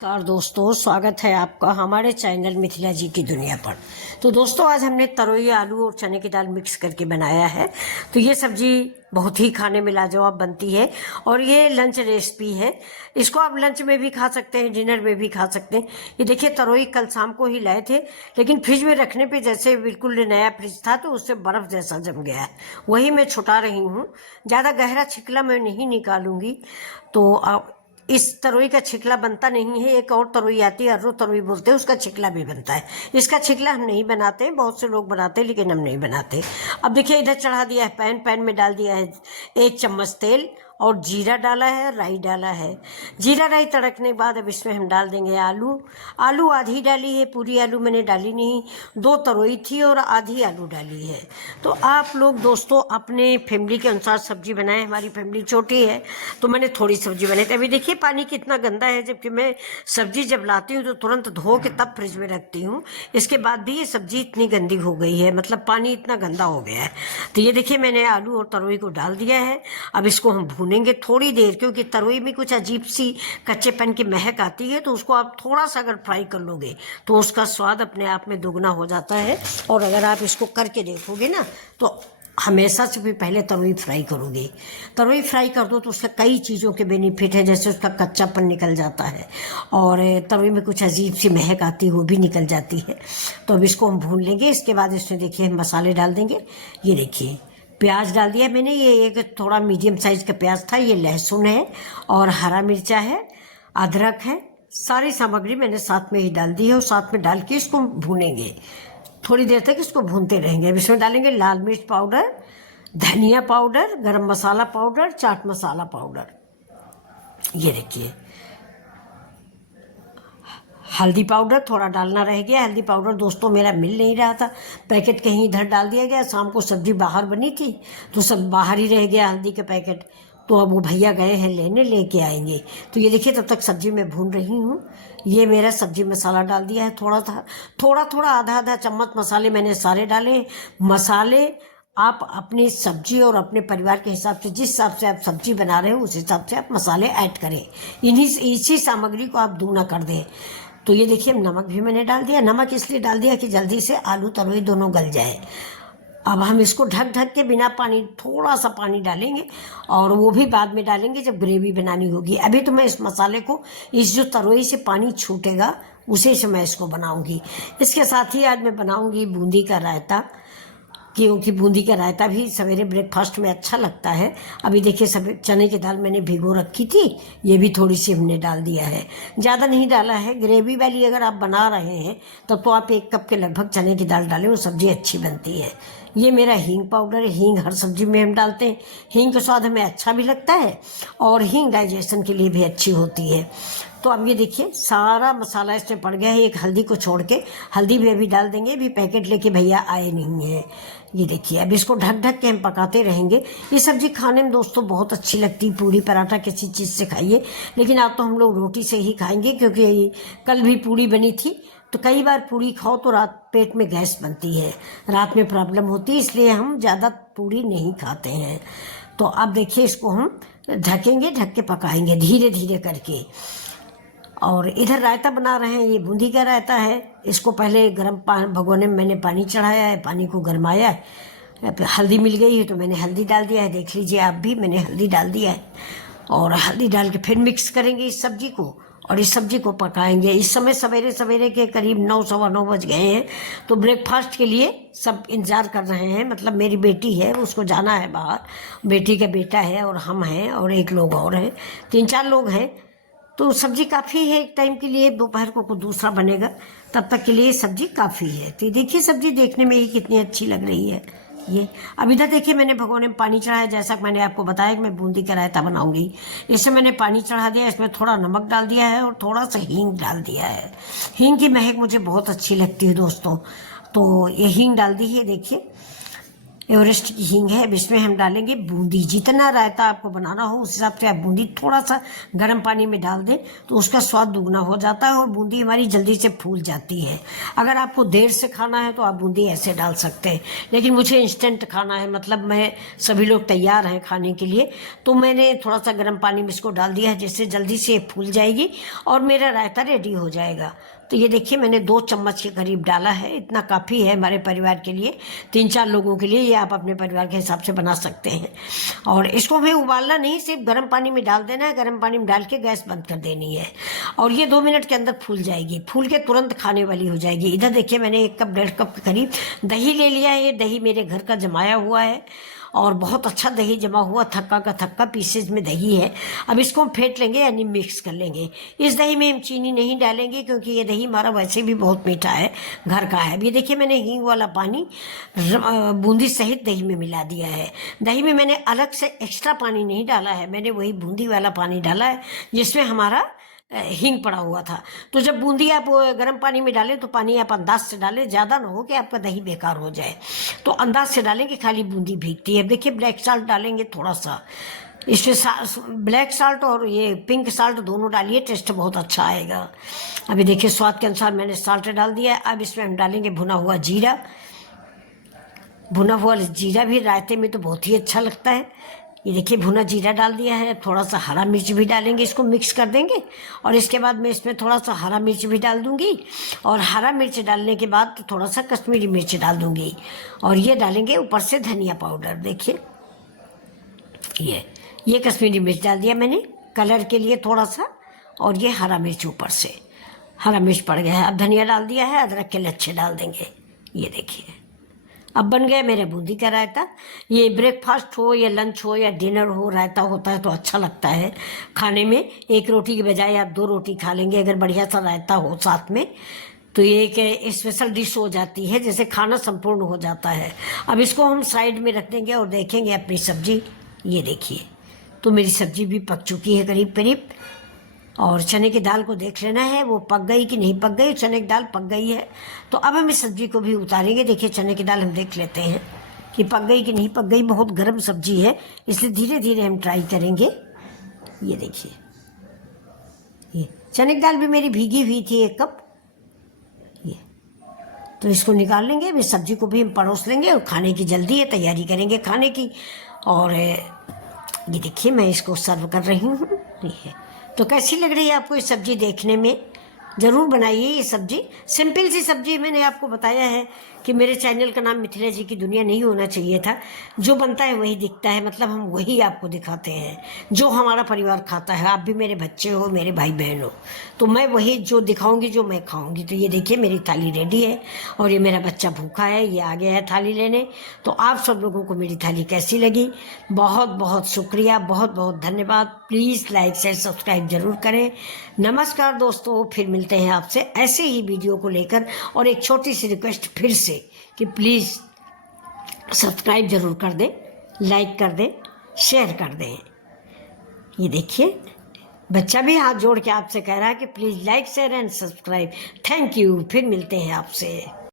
नमस्कार दोस्तों, स्वागत है आपका हमारे चैनल मिथिला जी की दुनिया पर। तो दोस्तों, आज हमने तरोई, आलू और चने की दाल मिक्स करके बनाया है। तो ये सब्जी बहुत ही खाने में लाजवाब बनती है और ये लंच रेसिपी है। इसको आप लंच में भी खा सकते हैं, डिनर में भी खा सकते हैं। ये देखिए, तरोई कल शाम को ही लाए थे, लेकिन फ्रिज में रखने पे जैसे बिल्कुल नया फ्रिज था तो उससे बर्फ जैसा जम गया है। वही मैं छुटा रही हूँ। ज़्यादा गहरा छिकला मैं नहीं निकालूंगी। तो आप इस तरोई का छिकला बनता नहीं है। एक और तरोई आती है, अर्रो तरोई बोलते हैं, उसका छिकला भी बनता है। इसका छिकला हम नहीं बनाते हैं, बहुत से लोग बनाते हैं लेकिन हम नहीं बनाते। अब देखिए, इधर चढ़ा दिया है पैन में डाल दिया है 1 चम्मच तेल और जीरा डाला है, राई डाला है। जीरा राई तड़कने के बाद अब इसमें हम डाल देंगे आलू आधी डाली है, पूरी आलू मैंने डाली नहीं। 2 तरोई थी और आधी आलू डाली है। तो आप लोग दोस्तों अपने फैमिली के अनुसार सब्जी बनाएं। हमारी फैमिली छोटी है तो मैंने थोड़ी सब्जी बनाई थी। अभी देखिए, पानी कितना गंदा है, जबकि मैं सब्जी जब लाती हूँ तो तुरंत धो के तब फ्रिज में रखती हूँ। इसके बाद भी ये सब्जी इतनी गंदी हो गई है, मतलब पानी इतना गंदा हो गया है। तो ये देखिए, मैंने आलू और तरोई को डाल दिया है। अब इसको हम भूनेंगे थोड़ी देर, क्योंकि तरोई में कुछ अजीब सी कच्चेपन की महक आती है। तो उसको आप थोड़ा सा अगर फ्राई कर लोगे तो उसका स्वाद अपने आप में दोगुना हो जाता है। और अगर आप इसको करके देखोगे ना, तो हमेशा से भी पहले तरोई फ्राई करोगे। तरोई फ्राई कर दो तो उसका कई चीज़ों के बेनिफिट है, जैसे उसका कच्चापन निकल जाता है और तरोई में कुछ अजीब सी महक आती है, वो भी निकल जाती है। तो अब इसको हम भून लेंगे। इसके बाद इसमें देखिए हम मसाले डाल देंगे। ये देखिए, प्याज डाल दिया मैंने, ये एक थोड़ा मीडियम साइज का प्याज था। ये लहसुन है और हरा मिर्चा है, अदरक है। सारी सामग्री मैंने साथ में ही डाल दी है और साथ में डाल के इसको भूनेंगे। थोड़ी देर तक इसको भूनते रहेंगे। अब इसमें डालेंगे लाल मिर्च पाउडर, धनिया पाउडर, गरम मसाला पाउडर, चाट मसाला पाउडर। ये देखिए, हल्दी पाउडर थोड़ा डालना रह गया। हल्दी पाउडर दोस्तों मेरा मिल नहीं रहा था, पैकेट कहीं इधर डाल दिया गया। शाम को सब्जी बाहर बनी थी तो सब बाहर ही रह गया हल्दी का पैकेट। तो अब वो भैया गए हैं लेने, लेके आएंगे। तो ये देखिए, तब तक सब्जी मैं भून रही हूँ। ये मेरा सब्जी मसाला डाल दिया है, थोड़ा आधा चम्मच मसाले मैंने सारे डाले। मसाले आप अपनी सब्जी और अपने परिवार के हिसाब से, जिस हिसाब से आप सब्जी बना रहे हो उस हिसाब से आप मसाले ऐड करें। इसी सामग्री को आप दूना कर दें। तो ये देखिए, नमक भी मैंने डाल दिया। नमक इसलिए डाल दिया कि जल्दी से आलू तरोई दोनों गल जाए। अब हम इसको ढक के बिना पानी, थोड़ा सा पानी डालेंगे और वो भी बाद में डालेंगे जब ग्रेवी बनानी होगी। अभी तो मैं इस मसाले को, इस जो तरोई से पानी छूटेगा उसी से मैं इसको बनाऊंगी। इसके साथ ही आज मैं बनाऊंगी बूंदी का रायता, क्योंकि बूंदी का रायता भी सवेरे ब्रेकफास्ट में अच्छा लगता है। अभी देखिए, सब चने की दाल मैंने भिगो रखी थी, ये भी थोड़ी सी हमने डाल दिया है। ज़्यादा नहीं डाला है। ग्रेवी वाली अगर आप बना रहे हैं तब तो आप 1 कप के लगभग चने की दाल डालें, वो सब्ज़ी अच्छी बनती है। ये मेरा हींग पाउडर है। हींग हर सब्जी में हम डालते हैं। हींग का स्वाद हमें अच्छा भी लगता है और हींग डाइजेशन के लिए भी अच्छी होती है। तो अब ये देखिए, सारा मसाला इसमें पड़ गया है, एक हल्दी को छोड़ के। हल्दी भी अभी डाल देंगे, अभी पैकेट लेके भैया आए नहीं है। ये देखिए, अब इसको ढक के हम पकाते रहेंगे। ये सब्जी खाने में दोस्तों बहुत अच्छी लगती है। पूरी पराठा किसी चीज़ से खाइए, लेकिन आज तो हम लोग रोटी से ही खाएंगे, क्योंकि कल भी पूरी बनी थी। तो कई बार पूरी खाओ तो रात पेट में गैस बनती है, रात में प्रॉब्लम होती है, इसलिए हम ज़्यादा पूरी नहीं खाते हैं। तो अब देखिए, इसको हम ढकेंगे, ढक के पकाएंगे धीरे धीरे करके। और इधर रायता बना रहे हैं, ये बूंदी का रायता है। इसको पहले गर्म भगोने में मैंने पानी चढ़ाया है, पानी को गरमाया है। हल्दी मिल गई है तो मैंने हल्दी डाल दिया है, देख लीजिए आप भी, मैंने हल्दी डाल दिया है। और हल्दी डाल के फिर मिक्स करेंगे इस सब्जी को और इस सब्जी को पकाएंगे। इस समय सवेरे सवेरे के करीब 9 सवा 9 बज गए हैं। तो ब्रेकफास्ट के लिए सब इंतज़ार कर रहे हैं। मतलब मेरी बेटी है, उसको जाना है बाहर, बेटी का बेटा है और हम हैं और एक लोग और हैं, 3-4 लोग हैं। तो सब्जी काफ़ी है एक टाइम के लिए। दोपहर को दूसरा बनेगा, तब तक के लिए सब्जी काफ़ी है। तो देखिए, सब्जी देखने में ही कितनी अच्छी लग रही है। ये अब इधर देखिए, मैंने भगोने में पानी चढ़ाया। जैसा कि मैंने आपको बताया कि मैं बूंदी का रायता बनाऊंगी, इससे मैंने पानी चढ़ा दिया। इसमें थोड़ा नमक डाल दिया है और थोड़ा सा हींग डाल दिया है। हींग की महक मुझे बहुत अच्छी लगती है दोस्तों, तो ये हींग डाल दी है। देखिए, एवरेस्ट की हींग है। अब इसमें हम डालेंगे बूंदी। जितना रायता आपको बनाना हो उस हिसाब से आप बूंदी थोड़ा सा गर्म पानी में डाल दें तो उसका स्वाद दुगना हो जाता है और बूंदी हमारी जल्दी से फूल जाती है। अगर आपको देर से खाना है तो आप बूंदी ऐसे डाल सकते हैं, लेकिन मुझे इंस्टेंट खाना है, मतलब मैं सभी लोग तैयार हैं खाने के लिए, तो मैंने थोड़ा सा गर्म पानी में इसको डाल दिया है, जिससे जल्दी से फूल जाएगी और मेरा रायता रेडी हो जाएगा। तो ये देखिए मैंने 2 चम्मच के करीब डाला है, इतना काफ़ी है हमारे परिवार के लिए, 3-4 लोगों के लिए। ये आप अपने परिवार के हिसाब से बना सकते हैं। और इसको हमें उबालना नहीं, सिर्फ गर्म पानी में डाल देना है। गर्म पानी में डाल के गैस बंद कर देनी है और ये 2 मिनट के अंदर फूल जाएगी। फूल के तुरंत खाने वाली हो जाएगी। इधर देखिए मैंने 1 कप 1.5 कप के करीब दही ले लिया है। ये दही मेरे घर का जमाया हुआ है और बहुत अच्छा दही जमा हुआ, थक्का का थक्का पीसेज में दही है। अब इसको हम फेंट लेंगे यानी मिक्स कर लेंगे। इस दही में हम चीनी नहीं डालेंगे क्योंकि ये दही हमारा वैसे भी बहुत मीठा है, घर का है। अब ये देखिए मैंने हींग वाला पानी बूंदी सहित दही में मिला दिया है। दही में मैंने अलग से एक्स्ट्रा पानी नहीं डाला है, मैंने वही बूंदी वाला पानी डाला है जिसमें हमारा हींग पड़ा हुआ था। तो जब बूंदी आप गर्म पानी में डालें तो पानी आप अंदाज से डालें, ज़्यादा ना हो कि आपका दही बेकार हो जाए। तो अंदाज से डालें कि खाली बूंदी भीगती है। देखिए ब्लैक साल्ट डालेंगे थोड़ा सा, इसमें ब्लैक साल्ट और ये पिंक साल्ट दोनों डालिए, टेस्ट बहुत अच्छा आएगा। अभी देखिए स्वाद के अनुसार मैंने साल्ट डाल दिया है। अब इसमें हम डालेंगे भुना हुआ जीरा। भुना हुआ जीरा भी रायते में तो बहुत ही अच्छा लगता है। ये देखिए भुना जीरा डाल दिया है। थोड़ा सा हरा मिर्च भी डालेंगे, इसको मिक्स कर देंगे और इसके बाद मैं इसमें थोड़ा सा हरा मिर्च भी डाल दूंगी और हरा मिर्च डालने के बाद तो थोड़ा सा कश्मीरी मिर्च डाल दूंगी और ये डालेंगे ऊपर से धनिया पाउडर। देखिए ये कश्मीरी मिर्च डाल दिया मैंने कलर के लिए थोड़ा सा, और ये हरा मिर्च ऊपर से, हरा मिर्च पड़ गया है। अब धनिया डाल दिया है, अदरक के लच्छे डाल देंगे। ये देखिए अब बन गया मेरे बूंदी का रायता। ये ब्रेकफास्ट हो या लंच हो या डिनर हो, रायता होता है तो अच्छा लगता है खाने में। 1 रोटी की बजाय आप 2 रोटी खा लेंगे अगर बढ़िया सा रायता हो साथ में, तो ये एक स्पेशल डिश हो जाती है, जैसे खाना संपूर्ण हो जाता है। अब इसको हम साइड में रख देंगे और देखेंगे अपनी सब्जी। ये देखिए तो मेरी सब्जी भी पक चुकी है करीब करीब, और चने की दाल को देख लेना है वो पक गई कि नहीं पक गई। चने की दाल पक गई है तो अब हम इस सब्जी को भी उतारेंगे। देखिए चने की दाल हम देख लेते हैं कि पक गई कि नहीं पक गई। बहुत गर्म सब्जी है इसलिए धीरे धीरे हम ट्राई करेंगे। ये देखिए ये चने की दाल भी मेरी भीगी हुई थी 1 कप। ये तो इसको निकाल लेंगे। इस सब्जी को भी हम परोस लेंगे और खाने की जल्दी है, तैयारी करेंगे खाने की। और ये देखिए मैं इसको सर्व कर रही हूँ। ये तो कैसी लग रही है आपको ये सब्जी देखने में? ज़रूर बनाइए ये सब्जी। सिंपल सी सब्जी मैंने आपको बताया है कि मेरे चैनल का नाम मिथिला जी की दुनिया नहीं होना चाहिए था। जो बनता है वही दिखता है, मतलब हम वही आपको दिखाते हैं जो हमारा परिवार खाता है। आप भी मेरे बच्चे हो, मेरे भाई बहन हो, तो मैं वही जो दिखाऊंगी जो मैं खाऊंगी। तो ये देखिए मेरी थाली रेडी है और ये मेरा बच्चा भूखा है, ये आ गया है थाली लेने। तो आप सब लोगों को मेरी थाली कैसी लगी? बहुत बहुत शुक्रिया, बहुत बहुत धन्यवाद। प्लीज़ लाइक शेयर सब्सक्राइब जरूर करें। नमस्कार दोस्तों, फिर मिलते हैं आपसे ऐसे ही वीडियो को लेकर। और एक छोटी सी रिक्वेस्ट फिर से कि प्लीज़ सब्सक्राइब जरूर कर दें, लाइक कर दें, शेयर कर दें। ये देखिए बच्चा भी हाथ जोड़ के आपसे कह रहा है कि please like share and subscribe. Thank you, फिर मिलते हैं आपसे।